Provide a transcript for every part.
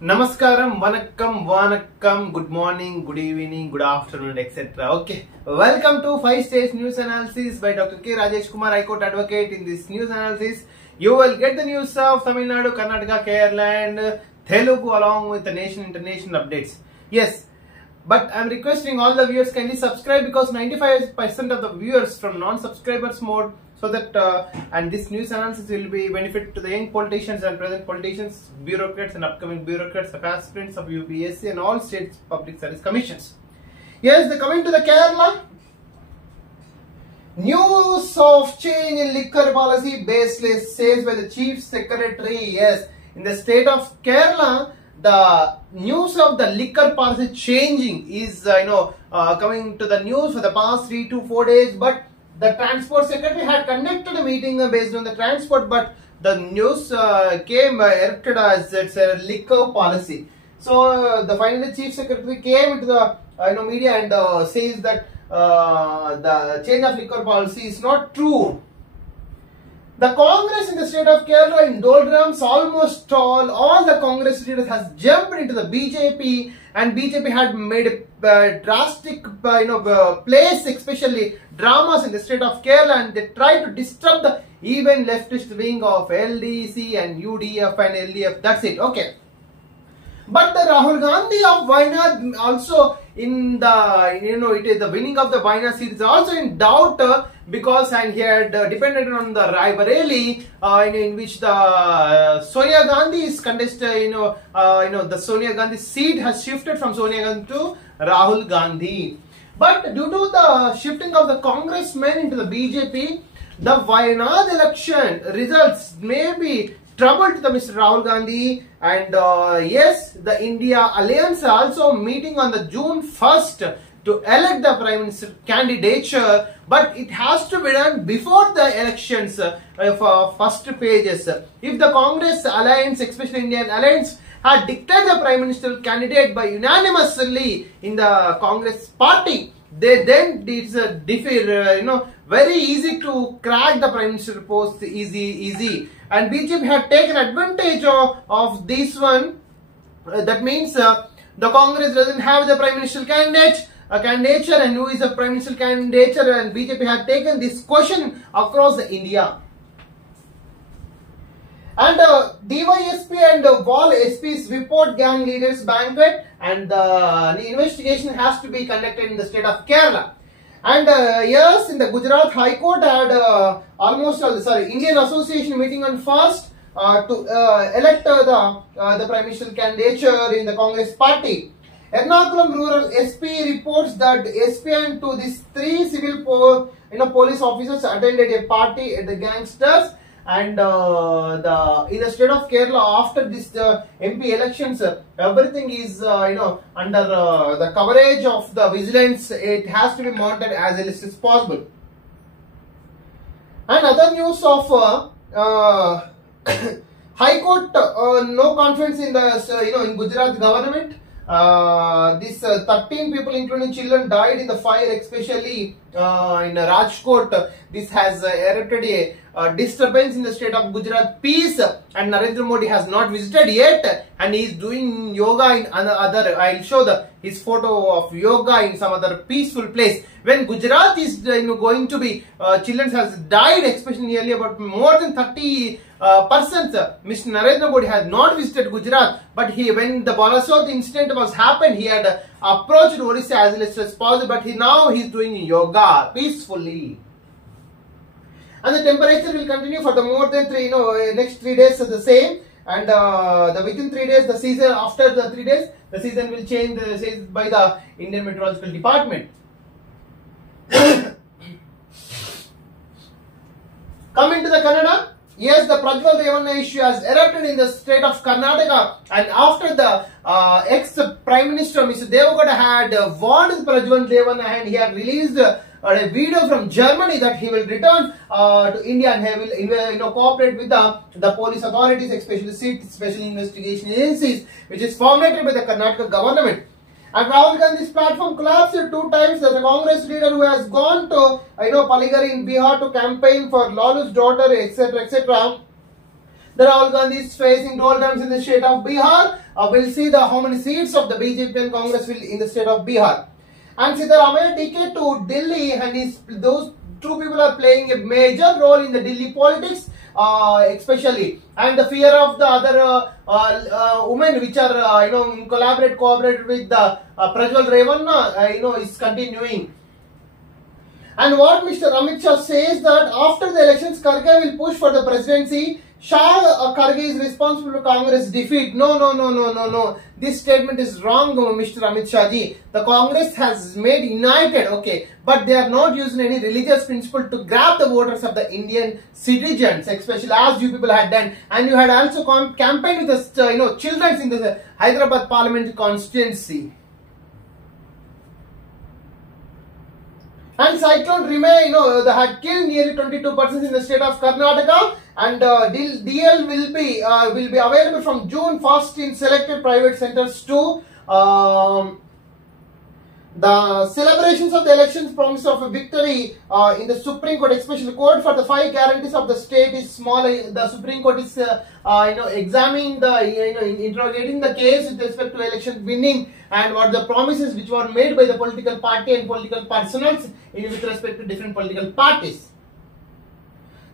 Namaskaram, Vanakkam, Vanakkam, good morning, good evening, good afternoon, etc. Okay, welcome to 5 Stage News Analysis by Dr. K. Rajesh Kumar, High Court Advocate. In this news analysis, you will get the news of Tamil Nadu, Karnataka, Kerala and Telugu along with the nation international updates. Yes, but I am requesting all the viewers kindly subscribe because 95% of the viewers from non-subscribers mode, so that and this news analysis will be benefit to the young politicians and present politicians, bureaucrats and upcoming bureaucrats, aspirants of UPSC and all states public service commissions. Yes, coming to the Kerala. News of change in liquor policy baseless, says by the Chief Secretary. Yes, in the state of Kerala, the news of the liquor policy changing is coming to the news for the past 3 to 4 days. But the Transport Secretary had conducted a meeting based on the transport, but the news came erupted as it's a liquor policy. So the finally Chief Secretary came into the media and says that the change of liquor policy is not true. The Congress in the state of Kerala in doldrums, almost all the Congress leaders has jumped into the BJP, and BJP had made a drastic place, especially dramas in the state of Kerala, and they tried to disrupt the even leftist wing of LDC and UDF and LDF. That's it. Okay. But the Rahul Gandhi of Wayanad also in the it is the winning of the Wayanad seat is also in doubt because and he had depended on the Raebareli in which the Sonia Gandhi is contested. The Sonia Gandhi seat has shifted from Sonia Gandhi to Rahul Gandhi. But due to the shifting of the congressmen into the BJP, the Wayanad election results may be trouble to the Mr. Rahul Gandhi, and yes, the India Alliance also meeting on the June 1st to elect the Prime Minister candidature, but it has to be done before the elections for first pages. If the Congress Alliance, especially Indian Alliance, had declared the Prime Minister candidate by unanimously in the Congress party, then it's very easy to crack the Prime Minister post easy. And BJP had taken advantage of this one. That means the Congress doesn't have the Prime Minister candidature, and who is the Prime Minister candidature, and BJP had taken this question across the India. And DYSP and Wall SP's report gang leaders banquet, and the investigation has to be conducted in the state of Kerala. And yes, in the Gujarat High Court had Indian Association meeting on 1st to elect the Prime Minister candidature in the Congress party. Ernakulam Rural SP reports that SP and to these 3 civil police officers attended a party at the gangsters. And in the state of Kerala, after this MP elections, everything is under the coverage of the vigilance. It has to be monitored as early as possible. And other news of High Court, no confidence in the in Gujarat government. These 13 people, including children, died in the fire, especially in Rajkot. This has erupted a disturbance in the state of Gujarat peace, and Narendra Modi has not visited yet, and he is doing yoga in another. I'll show his photo of yoga in some other peaceful place. When Gujarat is going to be children has died, especially nearly about more than 30%. Mr. Narendra Modi has not visited Gujarat, but when the Balasod incident was happened, he had approached Odisha as little as possible, but now he is doing yoga peacefully. And the temperature will continue for the more than next 3 days the same, and within 3 days the season, after the 3 days the season will change by the Indian Meteorological Department. Coming to the Kannada. Yes, the Prajwal Revanna issue has erupted in the state of Karnataka, and after the ex-Prime Minister Mr. Devagowda had warned Prajwal Revanna, and he had released a video from Germany that he will return to India and he will cooperate with the police authorities, especially special investigation agencies, which is formulated by the Karnataka government. And Rahul Gandhi's platform collapsed 2 times as a Congress leader who has gone to Paligari in Bihar to campaign for Lalu's daughter, etc., etc. The Rahul Gandhi is facing doldrums in the state of Bihar. We'll see how many seats of the BJP and Congress will in the state of Bihar. And Siddaramaiah ticket to Delhi, and those two people are playing a major role in the Delhi politics, especially, and the fear of the other women which are cooperate with the Prajwal Revanna is continuing. And what Mr. Amit Shah says that after the elections, Kharge will push for the presidency. Shah Kharge is responsible for Congress defeat. No. This statement is wrong, Mr. Amit Shah ji. The Congress has made united, okay, but they are not using any religious principle to grab the voters of the Indian citizens, especially as you people had done, and you had also campaigned with the children in the Hyderabad Parliament constituency. And cyclone Rimay, they had killed nearly 22 persons in the state of Karnataka, and DL will be available from June 1st in selected private centers too. The celebrations of the elections promise of a victory in the Supreme Court, especially court for the 5 guarantees of the state is small. The Supreme Court is examining interrogating the case with respect to election winning and what the promises which were made by the political party and political personals with respect to different political parties.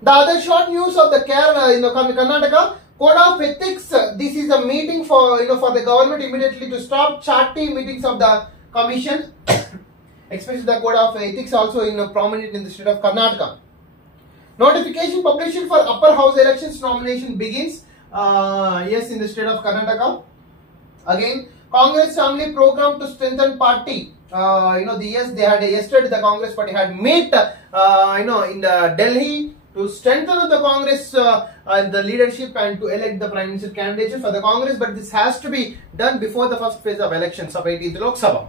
The other short news of the Karnataka Code of Ethics. This is a meeting for the government immediately to stop charity meetings of the Commission, especially the Code of Ethics also prominent in the state of Karnataka. Notification published for upper house elections nomination begins. Yes, in the state of Karnataka. Again, Congress family program to strengthen party. They had yesterday the Congress party had met in the Delhi to strengthen the Congress the leadership and to elect the Prime Minister candidate for the Congress, but this has to be done before the first phase of elections of 18th Lok Sabha.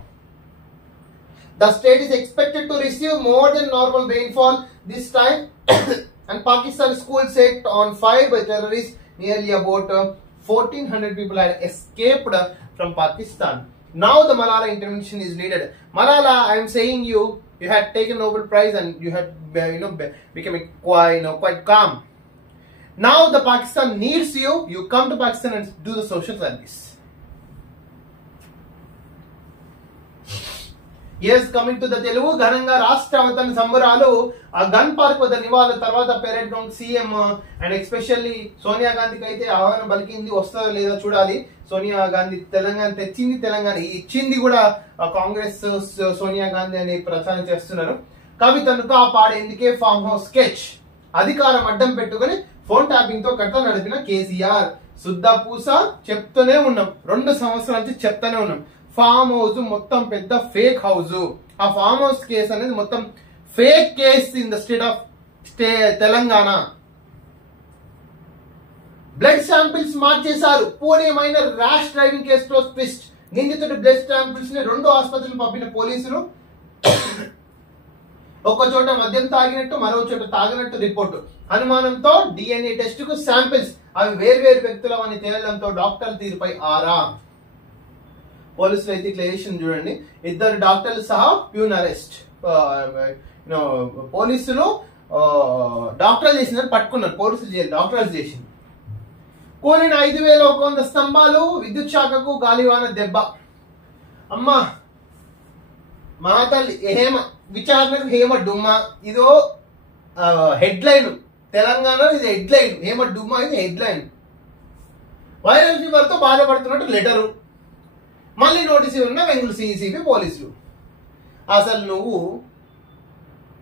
The state is expected to receive more than normal rainfall this time, and Pakistan schools set on fire by terrorists. Nearly about 1400 people had escaped from Pakistan. Now the Malala intervention is needed. Malala, I am saying you had taken Nobel Prize and you had become quite calm. Now the Pakistan needs you. You come to Pakistan and do the social service. Yes, coming to the Telugu, Ghananga Rashtra Avatan Sambaralu, a gun park with the Nivala Tarvata parade ground CM and especially Sonia Gandhi Kaite, Avana Balkindi, Osta Leda Chudali, Sonia Gandhi Telangana, Techindi Telangana, Chindi Guda, Congress Sonia Gandhi and Prachan Chestunaru, Kavitanuka part indicate farmhouse sketch. Adhikara Madam Petugani, phone tapping to Kata Nadina, KCR, Sudha Pusa, Cheptane Unam, Ronda Samasanti Cheptane Unam. Farm house మొత్తం పెద్ద fake house. ఆ farm house case అనేది మొత్తం fake case in the state of Telangana. Blood samples మార్చేశారు. Pune minor rash driving కేసులో twist. నిందితుడి blood samples ని 2 ఆసుపత్రులకు పంపిన పోలీసులు ఒక చోట మద్యం తాగినట్టు మరో చోట తాగినట్టు రిపోర్టు. అనుమానంతో డిఎన్ఏ టెస్ట్ కు శాంపిల్స్ అవి వేర్వేరు వ్యక్తులవని తేలడంతో డాక్టర్ల తీరుపై ఆరా. పోలీసులు అయితే క్లియరేషన్ చూడండి. 2 డాక్టర్లు సహా ప్యూన్ అరెస్ట్. పోలీసులు డాక్టర్లు చేసినారు, పట్టుకున్నారు. పోలీసులు చేయాలి, డాక్టర్లు చేసింది. కూలిన 5100 స్తంభాలు, విద్యుత్ శాఖకు గాలివాన దెబ్బ. అమ్మా మహాతల్లి హేమ విచారణకు హేమ డుమ్మా. ఇదో హెడ్లైన్. తెలంగాణలో ఇది హెడ్లైన్. హేమ డుమ్మా ఇది హెడ్లైన్. వైరల్ ఫీవర్ తో బాధపడుతున్నట్టు లెటరు. మళ్ళీ నోటీస్ ఉన్న బెంగళూరు సిసిబి పోలీసులు. అసలు నువ్వు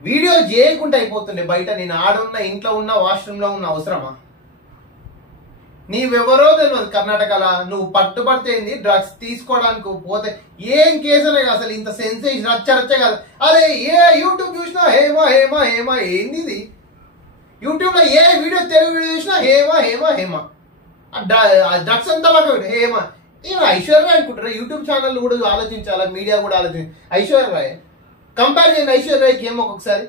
వీడియో చేయకుండా అయిపోతుండే బయట. నేను ఆడున్న, ఇంట్లో ఉన్న, వాష్రూమ్ లో ఉన్న అవసరమా? నీవెవరో తెలియదు కర్ణాటకలా. నువ్వు పట్టుబడితేంది డ్రగ్స్ తీసుకోవడానికి పోతే ఏం కేసు అనే అసలు ఇంత సెన్సేషన్ రచ్చ కాదు. అరే ఏ యూట్యూబ్ చూసినా హేమా హేమా హేమా. ఏంది ఇది? యూట్యూబ్ లో ఏ వీడియో తెలుగు వీడియో చూసినా హేమా హేమా హేమా. డ్రగ్స్ అంతా హేమా. ఐశ్వర్య అనుకుంటారా? యూట్యూబ్ ఛానల్ కూడా ఆలోచించాలా, మీడియా కూడా ఆలోచించాలి. ఐశ్వర్య రాయ్ కంపేర్ చేయండి ఐశ్వర్య రాయ్కి ఏమో ఒక్కొక్కసారి.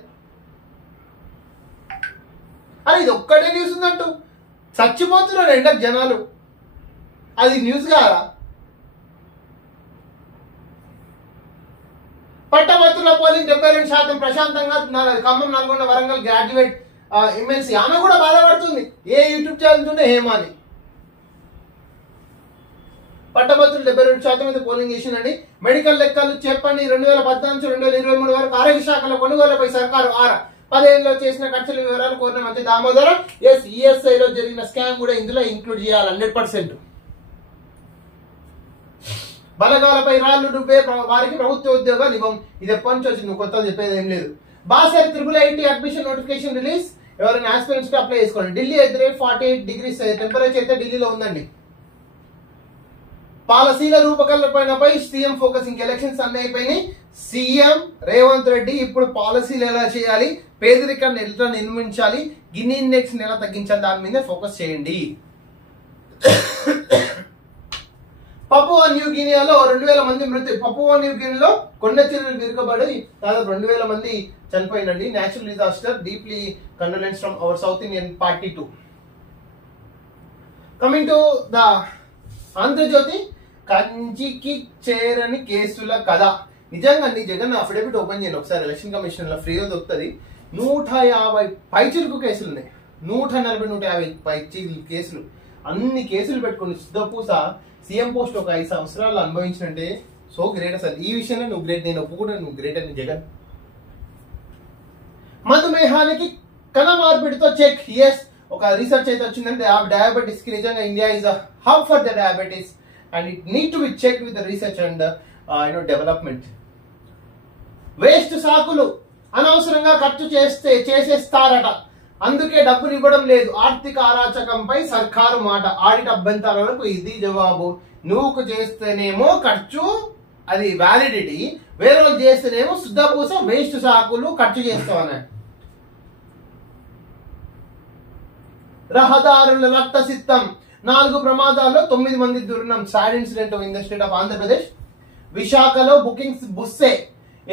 అరే ఇది ఒక్కటే న్యూస్ ఉందంటూ చచ్చిపోతున్నారు ఎండకు జనాలు. అది న్యూస్ కాదా? పట్టభద్రుల పోలింగ్ 72% ప్రశాంతంగా. ఖమ్మం, నల్గొండ, వరంగల్ గ్రాడ్యుయేట్ ఎమ్మెల్సీ, ఆమె కూడా బాధపడుతుంది ఏ యూట్యూబ్ ఛానల్ ఉంటే హేమాని. పట్టభద్రులు 72% మీద పోలింగ్ చేసిందండి. మెడికల్ లెక్కలు చెప్పండి. 2014 నుంచి 2023 వరకు ఆరోగ్య శాఖలో కొనుగోలుపై సర్కారు 15లో చేసిన ఖర్చుల వివరాలు కోరిన మంత్రి దామోదర. ఈఎస్ఐలో జరిగిన స్కామ్ కూడా ఇందులో ఇంక్లూడ్ చేయాలి 100%. బలగాలపై రాళ్లు రుబ్బే వారికి ప్రభుత్వ ఉద్యోగాలు ఇవ్వం. ఇది ఎప్పటి నుంచి వచ్చింది, నువ్వు కొత్తగా చెప్పేది ఏం లేదు. Basar IIIT admission notification release. ఎవరైనా ఆస్పిరెంట్స్ కి అప్లై చేసుకోండి. Delhi at the rate 48 degrees temperature అయితే ఢిల్లీలో ఉందండి. పాలసీల రూపకల్పనపై సీఎం ఫోకస్. ఇంక ఎలక్షన్స్ అన్నీ అయిపోయినాయి. సీఎం రేవంత్ రెడ్డి ఇప్పుడు పాలసీలు ఎలా చేయాలి, పేదరికాన్ని ఎలా నిర్మించాలి, గిన్ని ఇండెక్స్ ఎలా తగ్గించాలి, దాని మీద ఫోకస్ చేయండి. పపువా న్యూ గినియాలో 2000 మంది మృతి. పపువా న్యూ గినియాలో కొండ చర్యలు విరగబడి దాదాపు 2000 మంది చనిపోయిందండి. Natural disaster. Deeply condolence from our South Indian party 2. Coming to the Andhrajyothy. కంచికి చేరని కేసుల కథ. నిజంగా అండి, జగన్ అఫిడవిట్ ఓపెన్ చేయండి ఒకసారి. ఎలక్షన్ కమిషన్ లో ఫ్రీగా దొరుకుతుంది. 150 పైచిలుకు కేసులు ఉన్నాయి. 140, 150 పైచిలు కేసులు. అన్ని కేసులు పెట్టుకుని సిద్ధపూస సీఎం పోస్ట్ ఒక 5 సంవత్సరాలు అనుభవించినంటే సో గ్రేట్. అసలు ఈ విషయంలో నువ్వు గ్రేట్, నేను ఒప్పుకుంటే నువ్వు గ్రేట్ అని జగన్. మధుమేహానికి కణ మార్పిడితో చెక్. ఎస్, ఒక రీసెర్చ్ అయితే వచ్చిందంటే డయాబెటీస్ కి నిజంగా India is a hub for the diabetes and it need to be check with the research and development. Waste సాకులు అనవసరంగా ఖర్చు చేసేస్తారట, అందుకే డబ్బులు ఇవ్వడం లేదు. ఆర్థిక అరాచకంపై సర్కారు మాట. ఆడిట్ అభ్యంతరాలకు ఇది జవాబు. నువ్వు చేస్తేనేమో ఖర్చు, అది వ్యాలిడిటీ. వేరే వాళ్ళు చేస్తేనేమో శుద్ధపూస వేస్ట్ సాకులు ఖర్చు చేస్తామని. రహదారుల రక్త సిద్ధం. 4 ప్రమాదాల్లో 9 మంది దుర్మరణం. Sad incident in the state of Andhra Pradesh. విశాఖలో బుకింగ్స్ బుస్సే.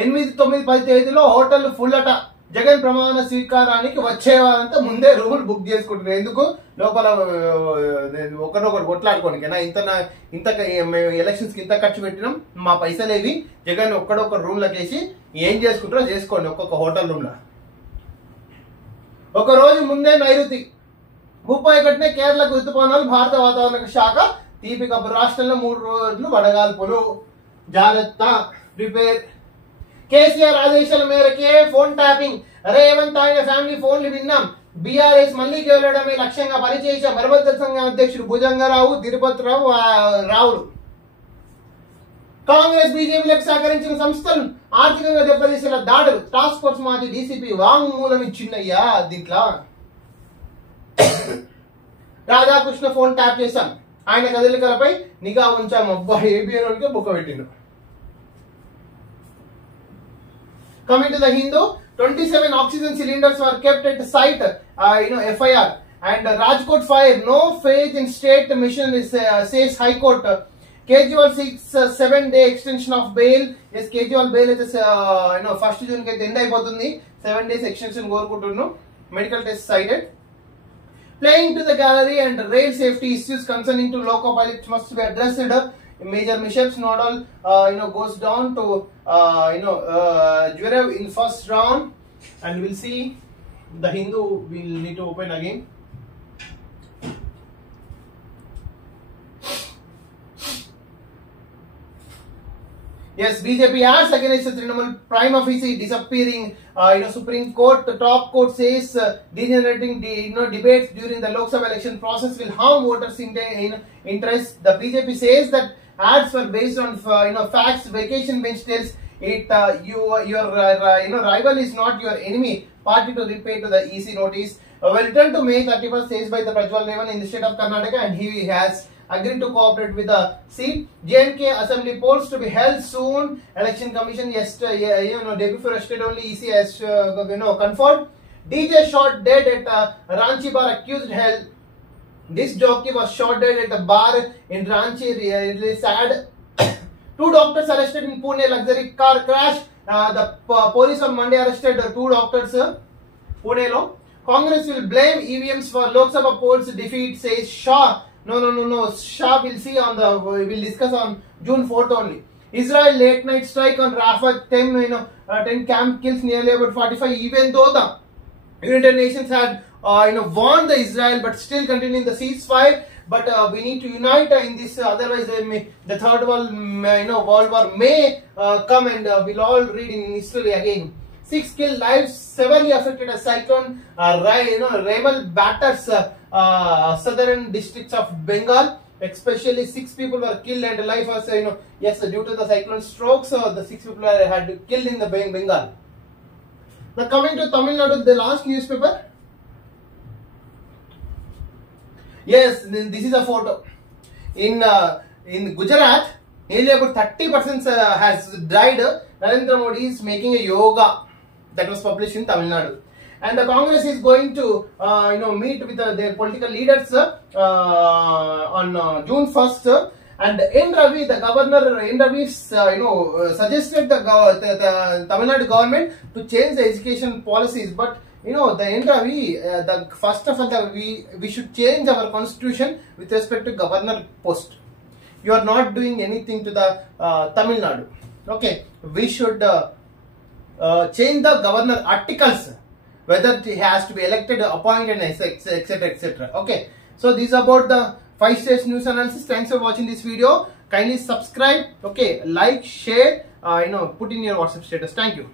8, 9, 10 తేదీలో హోటల్ ఫుల్ అట. జగన్ ప్రమాణ స్వీకారానికి వచ్చేవారంతా ముందే రూములు బుక్ చేసుకుంటున్నారు. ఎందుకు? లోపల ఒకరినొకరు కొట్లాడుకోనికేనా? ఇంత ఎలక్షన్స్ కి ఇంత ఖర్చు పెట్టినాం, మా పైసలేవి, జగన్ ఒక్కడొక్కరు రూమ్ లకేసి ఏం చేసుకుంటారో చేసుకోండి ఒక్కొక్క హోటల్ రూమ్ లో. ఒక రోజు ముందే నైరుతి. 31నే కేరళకు ఋతుపవనాలు. భారత వాతావరణ శాఖ తీపి కబురు. రాష్ట్రంలో 3 రోజులు వడగాల్పులు. జాగ్రత్త, ప్రిపేర్. కేసీఆర్ ఆదేశాల మేరకే ఫోన్ ట్యాపింగ్. రేవంత్ ఆయన ఫ్యామిలీ ఫోన్లు విన్నాం. బీఆర్ఎస్ మళ్లీ గెలవడమే లక్ష్యంగా పనిచేశాం. మరబద్ద సంఘం అధ్యక్షుడు భుజంగరావు, తిరుపతి రావులు. కాంగ్రెస్ బీజేపీలకు సహకరించిన సంస్థలు ఆర్థికంగా దెబ్బతీసిన దాడులు. టాస్క్ ఫోర్స్ మాజీ డీసీపీ వాంగ్మూలం ఇచ్చిందయ్యా. దీంట్లో రాధాకృష్ణ ఫోన్ ట్యాప్ చేశాం, ఆయన కదలికలపై నిఘా ఉంచాం. అబ్బా, ఏబిఎన్కే బుక్క పెట్టిండు. Coming to the Hindu, 27 oxygen cylinders were kept at site, FIR. And Rajkot fire, no faith in state mission, says High Court. Kejriwal seeks 7-day extension of bail. Yes, Kejriwal bail is 1st June ke end అయిపోతుంది. 7 days extension కోరుకుంటున్నాను. Medical test cited. Playing to the gallery and rail safety issues concerning to loco pilots must be addressed. Major mishaps. Nodal goes down to Zverev in first round, and we'll see. The Hindu will need to open again. Yes, BJP adds against Trinamool prime officer disappearing. Supreme Court, the top court says degenerating debates during the Lok Sabha election process will harm voters' interest. The BJP says that ads were based on facts. Vacation bench tells it your rival is not your enemy. Party to repay to the EC notice. Will return to May 31st, says by the Prajwal Revan in the state of Karnataka, and he has agreed to cooperate with the seat. JNK assembly polls to be held soon. Election Commission yesterday, day before yesterday only EC has confirmed. DJ shot dead at Ranchi bar. Accused held. This jockey was shot dead at a bar in Ranchi. Really sad. 2 doctors arrested in Pune luxury car crash. The police on Monday arrested 2 doctors. Pune lo. Congress will blame EVMs for Lok Sabha polls defeat, says Shah. No. Shah will see we'll discuss on June 4th only. Israel late night strike on Rafah. 10 camp kills nearly about 45. Even though the United Nations had warned the Israel, but still continuing the ceasefire. But we need to unite in this, otherwise the third world war may come, and we'll all read in history again. 6 killed, lives severely affected as cyclone Ramal batters southern districts of Bengal. Especially 6 people were killed, and life was yes, due to the cyclone strokes. The 6 people had killed in the Bengal. Now coming to Tamil Nadu, the last newspaper. Yes, this is a photo. In Gujarat, nearly about 30% has died. Narendra Modi is making a yoga. That was published in Tamil Nadu. And the Congress is going to meet with their political leaders on June 1st. And N. Ravi, the governor, N. Ravi suggested the Tamil Nadu government to change the education policies. But the N. Ravi, first of all, we should change our constitution with respect to governor post. You are not doing anything to the Tamil Nadu. Okay, we should change the governor articles, whether he has to be elected, appointed, etc., etc. Okay, so this is about the 5 states news analysis. Thanks for watching this video. Kindly subscribe. Okay, like, share. Put in your WhatsApp status. Thank you.